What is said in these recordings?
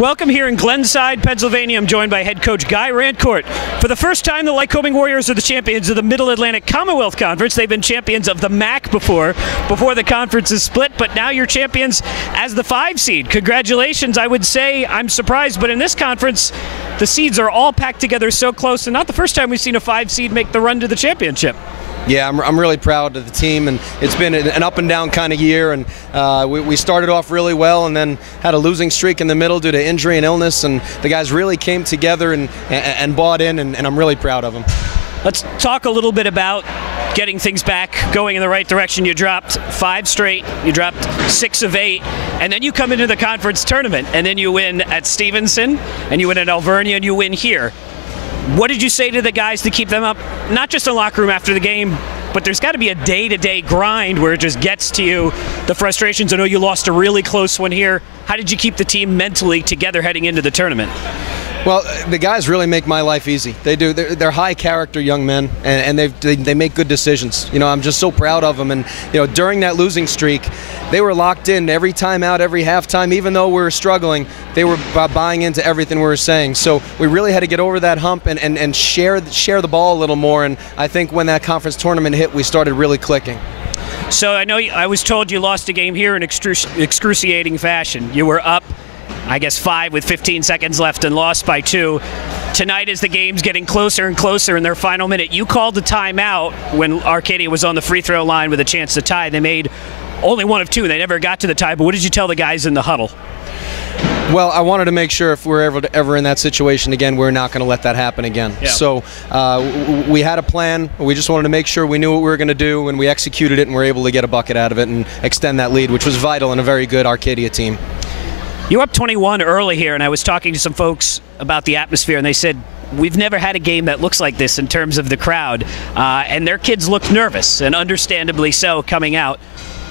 Welcome here in Glenside, Pennsylvania. I'm joined by head coach Guy Rancourt. For the first time, the Lycoming Warriors are the champions of the Middle Atlantic Commonwealth Conference. They've been champions of the MAC before the conference is split, but now you're champions as the 5 seed. Congratulations, I would say. I'm surprised, but in this conference, the seeds are all packed together so close, and not the first time we've seen a 5 seed make the run to the championship. Yeah, I'm really proud of the team, and it's been an up and down kind of year, and we started off really well and then had a losing streak in the middle due to injury and illness, and the guys really came together and bought in, and I'm really proud of them. Let's talk a little bit about getting things back going in the right direction. You dropped 5 straight, you dropped 6 of 8, and then you come into the conference tournament, and then you win at Stevenson, and you win at Alvernia, and you win here. What did you say to the guys to keep them up? Not just in the locker room after the game, but there's got to be a day-to-day grind where it just gets to you, the frustrations. I know you lost a really close one here. How did you keep the team mentally together heading into the tournament? Well, the guys really make my life easy. They do. They're high-character young men, and they make good decisions. You know, I'm just so proud of them. And you know, during that losing streak, they were locked in every time out, every halftime. Even though we were struggling, they were buying into everything we were saying. So we really had to get over that hump and share the ball a little more. And I think when that conference tournament hit, we started really clicking. So I know I was told you lost a game here in excruciating fashion. You were up, I guess, 5 with 15 seconds left and lost by 2. Tonight, as the game's getting closer and closer in their final minute, you called a timeout when Arcadia was on the free throw line with a chance to tie. They made only 1 of 2. They never got to the tie, but what did you tell the guys in the huddle? Well, I wanted to make sure if we're ever in that situation again, we're not going to let that happen again. Yeah. So we had a plan. We just wanted to make sure we knew what we were going to do, and we executed it, and were able to get a bucket out of it and extend that lead, which was vital in a very good Arcadia team. You're up 21 early here, and I was talking to some folks about the atmosphere, and they said, we've never had a game that looks like this in terms of the crowd. And their kids looked nervous, and understandably so, coming out.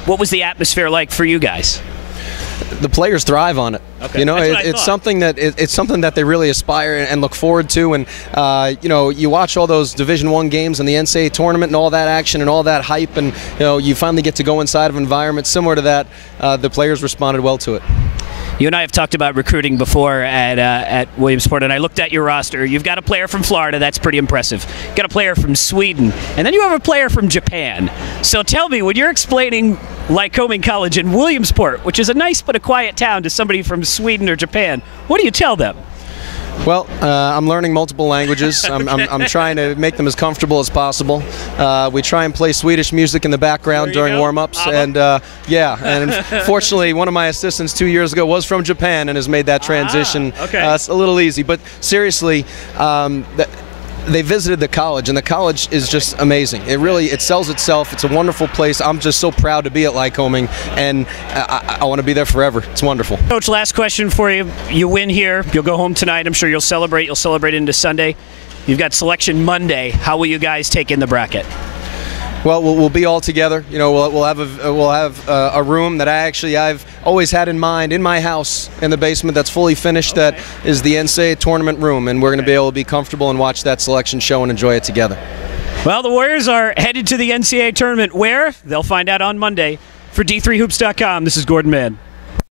What was the atmosphere like for you guys? The players thrive on it. Okay. You know, it's something that they really aspire and look forward to. And you know, you watch all those Division I games and the NCAA tournament and all that action and all that hype, and you know, you finally get to go inside of environments similar to that. The players responded well to it. You and I have talked about recruiting before at Williamsport, and I looked at your roster. You've got a player from Florida, that's pretty impressive. You've got a player from Sweden, and then you have a player from Japan. So tell me, when you're explaining Lycoming College in Williamsport, which is a nice but a quiet town, to somebody from Sweden or Japan, what do you tell them? Well, I'm learning multiple languages. I'm trying to make them as comfortable as possible. We try and play Swedish music in the background during warm-ups, and yeah. And fortunately, one of my assistants 2 years ago was from Japan and has made that transition it's a little easy. But seriously, they visited the college, and the college is just amazing. It sells itself. It's a wonderful place. I'm just so proud to be at Lycoming, and I want to be there forever. It's wonderful. Coach, last question for you. You win here. You'll go home tonight. I'm sure you'll celebrate. You'll celebrate into Sunday. You've got selection Monday. How will you guys take in the bracket? Well, we'll be all together. You know, we'll have a room that I've always had in mind in my house in the basement that's fully finished. Okay. That is the NCAA tournament room, and we're going to be able to be comfortable and watch that selection show and enjoy it together. Well, the Warriors are headed to the NCAA tournament. Where? They'll find out on Monday. For D3Hoops.com, this is Gordon Mann.